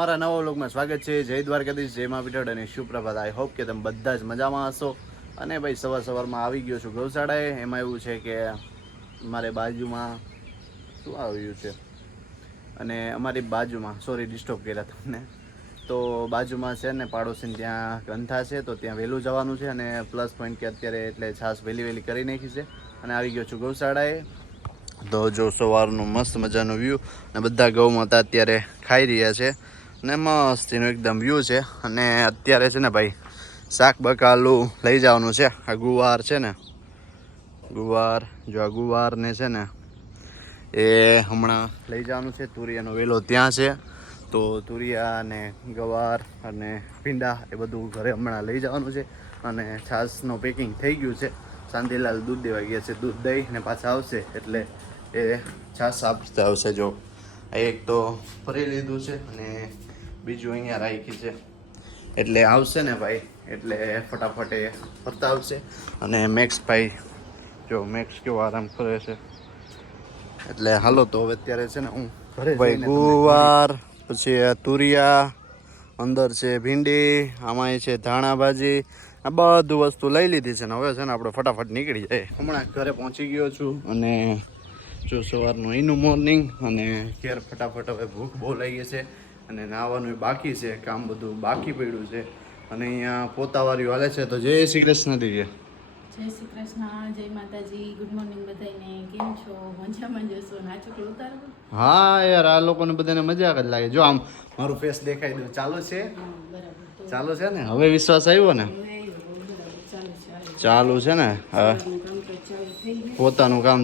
મારા નવા વ્લોગમાં સ્વાગત છે. જય દ્વારકાધીશ, જય મા અને સુપ્રભાત. આઈ હોપ કે તમે બધા જ મજામાં હશો. અને ભાઈ, સવાર સવારમાં આવી ગયો છું ગૌશાળાએ. એમાં એવું છે કે મારે બાજુમાં શું આવ્યું છે? અને અમારી બાજુમાં સોરી ડિસ્ટર્બ કર્યા તમને. તો બાજુમાં છે ને, પાડોશીને ત્યાં ગ્રંથા છે, તો ત્યાં વહેલું જવાનું છે અને પ્લસ પોઈન્ટ કે અત્યારે એટલે છાસ વહેલી વહેલી કરી નાખી છે. અને આવી ગયો છું ગૌશાળાએ. તો જો સવારનું મસ્ત મજાનું વ્યૂ અને બધા ગૌ માતા અત્યારે ખાઈ રહ્યા છે. અને મસ્ત એનું એકદમ વ્યૂ છે. અને અત્યારે છે ને ભાઈ, શાક બકાલું લઈ જવાનું છે. આ ગુવાર છે ને. ગુવાર, જો આ ગુવારને છે ને એ હમણાં લઈ જવાનું છે. તુરિયાનો વેલો ત્યાં છે. તો તુરિયા અને ગવાર અને ભીંડા એ બધું ઘરે હમણાં લઈ જવાનું છે. અને છાશનું પેકિંગ થઈ ગયું છે. શાંતિલાલ દૂધ દેવા ગયા છે. દૂધ દહીં ને પાછા આવશે. એટલે એ છાશ આપતા આવશે જો. આ એક તો ફરી લીધું છે અને બીજું અહીંયા રાખી છે. એટલે આવશે ને ભાઈ એટલે ફટાફટ એ ફરતા આવશે અને મેક્સ ભાઈ જો મેક્સ કેવો આરામ કરે છે. એટલે હાલો તો હવે અત્યારે છે ને હું ઘરે ભાઈ ગુવાર પછી આ તુરિયા અંદર છે ભીંડી આમાં છે ધાણા ભાજી આ બધું વસ્તુ લઈ લીધી છે ને હવે છે ને આપણે ફટાફટ નીકળી જાય. હમણાં ઘરે પહોંચી ગયો છું. અને જો સવારનું એનું મોર્નિંગ અને ઘેર ફટાફટ હવે ભૂખ બહુ લાગી છે અને નાહવાનું બાકી છે કામ બધું બાકી પડ્યું છે. અને અહીંયા પોતાવાળીઓ હાલે છે તો જય શ્રી કૃષ્ણ દીજે જય શ્રી કૃષ્ણ જય માતાજી ગુડ મોર્નિંગ બધાને કેમ છો? મજામાં જશો ના છોકરો ઉતારો? હા યાર આ લોકોને બધાને મજાક જ લાગે. જો આમ મારું ફેસ દેખાઈ દઉં. ચાલુ છે? ચાલુ છે ને? હવે વિશ્વાસ આવ્યો ને? ચાલુ છે ને? હવે પોતાનું કામ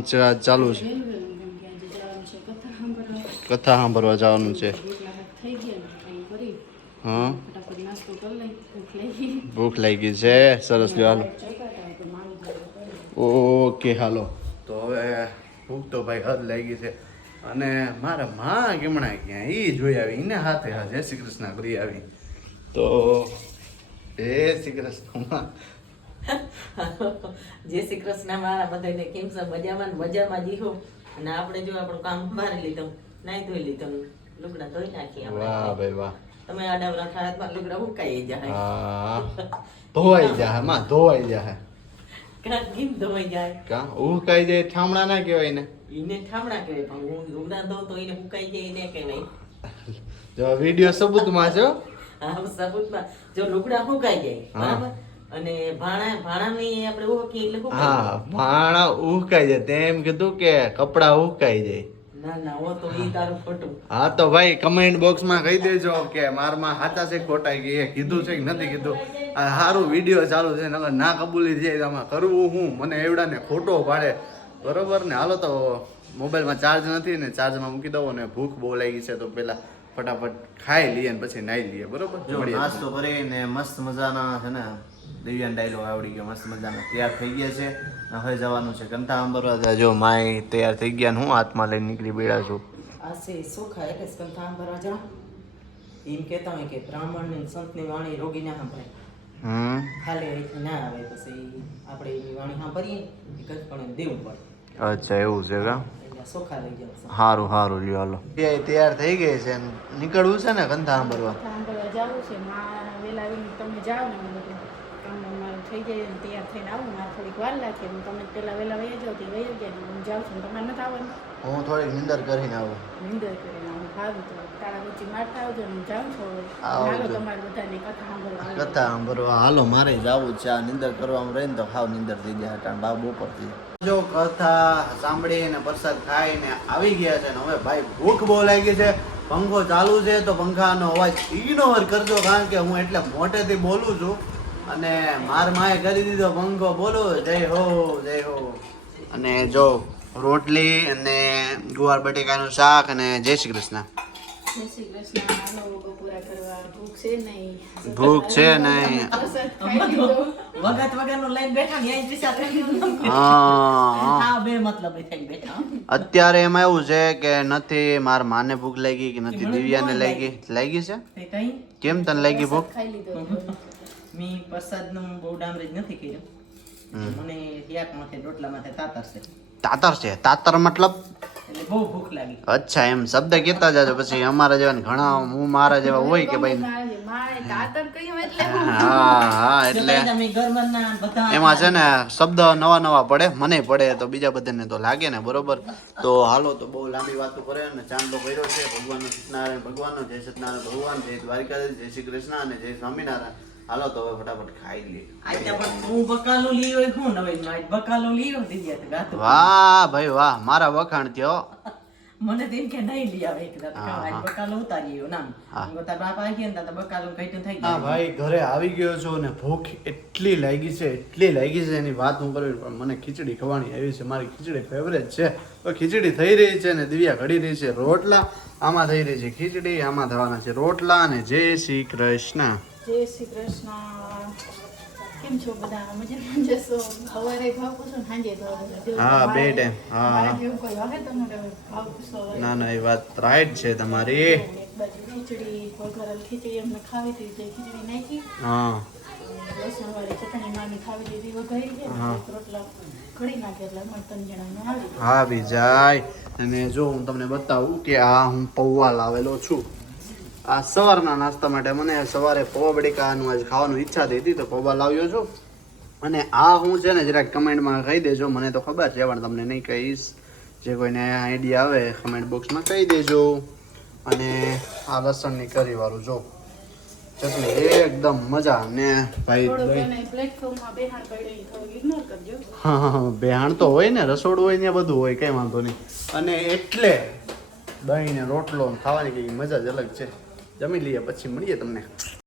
ચાલુ છે વહેલું વહેલું કેમ કે આજે જવાનું છે કથા સાંભળવા કથા સાંભળવા જવાનું છે. હા? ભૂખ લાગી. ગઈ છે? સરસ લ્યો હાલો. ઓકે હાલો. તો હવે ભૂખ તો ભાઈ હદ લાગી છે. અને મારા માં કેમણા ક્યાં? એ જોઈ આવી એને હાથે હા જય શ્રી કૃષ્ણ કરી આવી. તો જય શ્રી કૃષ્ણ જય શ્રી કૃષ્ણ મારા બધાને કેમ છે? મજામાં મજામાં જીવો અને આપણે જો આપણું કામ મારી લીધું. નાઈ ધોઈ લીધું. લુગડા ધોઈ નાખી વાહ ભાઈ વાહ. તમે ખારાતમાં લુગડા હુકાઈ જાય. હા. ધોવાઈ જા માં ધોવાઈ જા કાં કેમ ધોવાઈ જાય? કા? ઉહ જાય ઠામણા ના કહેવાય ને પણ હું લુગડા ધોઉં તો એને હુકાઈ જાય એને કહેવાય. જો વિડિયો સબૂતમાં છો હા. સબૂતમાં. જો લુગડા ઉકાઈ જાય બરાબર? અને ભાણા ભાણામાં આપણે ઓળખીએ એટલે હા ભાણા ઉહકાઈ જાય. તેમ કીધું કે કપડા ઉહકાઈ જાય. ના ના, હા તો ભાઈ કમેન્ટ બોક્સમાં કહી દેજો કે મારમાં હાચા છે, ખોટા કે કીધું છે કે નથી કીધું. આ સારું વીડિયો ચાલુ છે, નકર ના કબૂલી જાય આમાં કરવું હું? મને એવડાને ખોટો પાડે. બરોબર ને? હાલો તો મોબાઈલમાં ચાર્જ નથી ને ચાર્જમાં મૂકી દઉં ને ભૂખ બહુ લાગી છે, તો પેલા ફટાફટ ખાઈ લઈએ ને પછી નાઈ લઈએ બરોબર? જો નાસ્તો કરીને મસ્ત મજાના છે ને દિવ્યાન ડાયલોગ આવડી ગયો મસ્ત મજાના તૈયાર થઈ ગયા છે. ને હવે જવાનું છે કંઠા આંબરવા જો માય તૈયાર થઈ ગયા ને હું હાથમાં લઈને નીકળી બેડા છું. આ છે સોખા એટલે કંટા અંબરવા જા એમ કહેતા હોય કે બ્રાહ્મણ ને સંતની વાણી રોગી ના સાંભળે. હમ. ખાલી અહીંથી ના આવે પછી આપણે એની વાણી સાંભળીએ કંઈક પણ દેવું પડે. અચ્છા એવું છે કા સોખા લઈ જાવ સારું સારું લ્યો હાલો. તૈયાર થઈ ગઈ છે નીકળવું છે ને કંથા ભરવા? સાંભળવા જાવું છે માં વેલા તમે જાઓ ને થઈ જાય ને તૈયાર થઈને આવું મારે થોડીક વાર લાગે હું તમે પેલા વેલા વહી જાઓ તે વહી ગયા ને હું જાઉં છું તમારે નથી આવવાનું હું થોડીક નિંદર કરીને આવું નિંદર કરીને આવું સારું તો તારા ગુચી મારતા આવજો હું જાઉં છું. હાલો તમારે બધાને કથા સાંભળવા. કથા ભરવા હાલો મારે જવું છે આ નિંદર કરવામાં રહે ને તો હાવ નિંદર થઈ જાય ટાણ બાપ બપોર થઈ જો કથા સાંભળીને પ્રસાદ ખાઈને આવી ગયા છે ને હવે ભાઈ ભૂખ બહુ લાગી છે પંખો ચાલુ છે તો પંખાનો અવાજ ઇગ્નોર કરજો કારણ કે હું એટલે મોટેથી બોલું છું અને માર માએ કરી દીધો પંખો. બોલો જય હો જય હો. અને જો રોટલી અને ગુવાર બટેકાનું શાક અને જય શ્રી કૃષ્ણ. ભૂખ છે નહીં. અત્યારે એમાં એવું છે કે નથી માર માને ભૂખ લાગી કે નથી દિવ્યાને લાગી. લાગી. છે? કેમ તને લાગી ભૂખ? ખાઈ લીધો મેં પ્રસાદનું બહુ ડામરેજ નથી કર્યું. મને શાક માથે રોટલા માથે તાતર છે. તાતર છે? તાતર મતલબ? એટલે બહુ ભૂખ લાગી. અચ્છા એમ શબ્દ કહેતા જાજો પછી અમારા જેવા ઘણા હું મારા જેવા હોય કે ભાઈ? હા હા? એટલે એમાં છે ને શબ્દ નવા નવા પડે મને પડે તો બીજા બધાને તો લાગે ને બરોબર? તો હાલો તો બહુ લાંબી વાતો કરે ને ચાંદલો કર્યો છે. ભગવાન સત્યનારાયણ ભગવાનનો જય સત્યનારાયણ ભગવાન જય દ્વારિકાધીશ જય શ્રી કૃષ્ણ અને જય સ્વામિનારાયણ. હાલો તો હવે ફટાફટ ખાઈ લે આજે પણ હું બકાલો લીયો હું નવાઈ આજ બકાલો લીયો દીધી તો ગાતો. વાહ ભાઈ વાહ મારા વખાણ થયો. મને તેમ કે નહીં લઈ આવે એક. આજ બકાલો ઉતારીયો નામ હા. તારા બાપા આવી ને તો બકાલો કઈ થઈ હા ભાઈ ઘરે આવી ગયો છો ને ભૂખ એટલી લાગી છે એટલી લાગી છે એની વાત હું કરવી પણ મને ખીચડી ખવાની આવી છે મારી ખીચડી ફેવરેટ છે. તો ખીચડી થઈ રહી છે ને દિવ્યા ઘડી રહી છે રોટલા આમાં થઈ રહી છે ખીચડી આમાં થવાના છે રોટલા અને જય શ્રી કૃષ્ણ. જય શ્રી કૃષ્ણ. કેમ છો બધા? મજામાં જશો સવારે ભાવ પૂછો ને સાંજે ભાવ હા, બે ટાઈમ હા, જેવું કોઈ આવે તમારે ભાવ પૂછો ના ના એ વાત રાઈટ છે તમારી. એક બાજુ ખીચડી વઘારેલ ખીચડી અમને ખાવી હતી જે ખીચડી નાખી. હા. લસણ વાળી ચટણી મામી ખાવી લીધી વઘારી છે રોટલા ઘડી નાખે એટલે અમારે ત્રણ જણાને આવી. હા બી જાય. અને જો હું તમને બતાવું કે આ હું પૌવા લાવેલો છું. આ સવારના નાસ્તા માટે મને સવારે પૌવા બડીકાનું આજ ખાવાનું ઈચ્છા થઈ હતી તો પૌવા લાવ્યો છું. અને આ હું છે ને જરાક કમેન્ટમાં કહી દેજો મને તો ખબર છે પણ તમને નહીં કહીશ. જે કોઈને આઈડિયા આવે કમેન્ટ બોક્સમાં કહી દેજો. અને આ લસણની કરી વાળું જો. ચટણી એકદમ મજા. ને ભાઈ હા બેહાણ તો હોય ને રસોડું હોય ને બધું હોય કઈ વાંધો નહીં. અને એટલે દહીં ને રોટલો ખાવાની કઈ મજા જ અલગ છે. જમી લઈએ પછી મળીએ તમને.